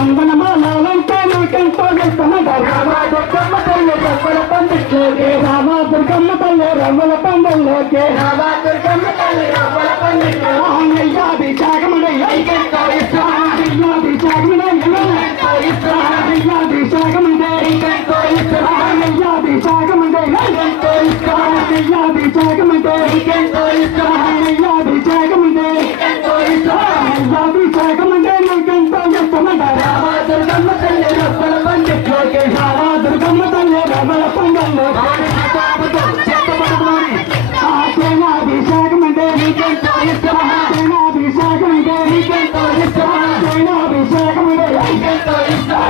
చందనమాలంటే నీకెంతో ఇష్టమట రామదుర్గమ్మ తల్లి రమ్మల పందిట్లోకి రామదుర్గమ్మ తల్లి రమ్మల పండుల్లోకి రామదుర్గమ్మ తల్లి రమ్మల పందిట్లో అభిషేకముడే నీకెంతో ఇష్టం అభిషేకముడే నీకెంతో ఇష్టం అభిషేకముడే నీకెంతో ఇష్టం అభిషేకముడే నీకెంతో ఇష్టం అభిషేకముడే నీకెంతో ఇష్టం అభిషేకముడే నీకెంతో ఇష్టం అభిషేకముడే నీకెంతో ఇష్టమట రామదుర్గమ్మ తల్లి రమ్మల పందిట్లోకి రామదుర్గమ్మ తల్లి రమ్మల పండుల్లోకి అభిషేకముడే నీకెంతో ఇష్టం అభిషేకముడే నీకెంతో ఇష్టం అభిషేకముడే నీకెంతో ఇష్టం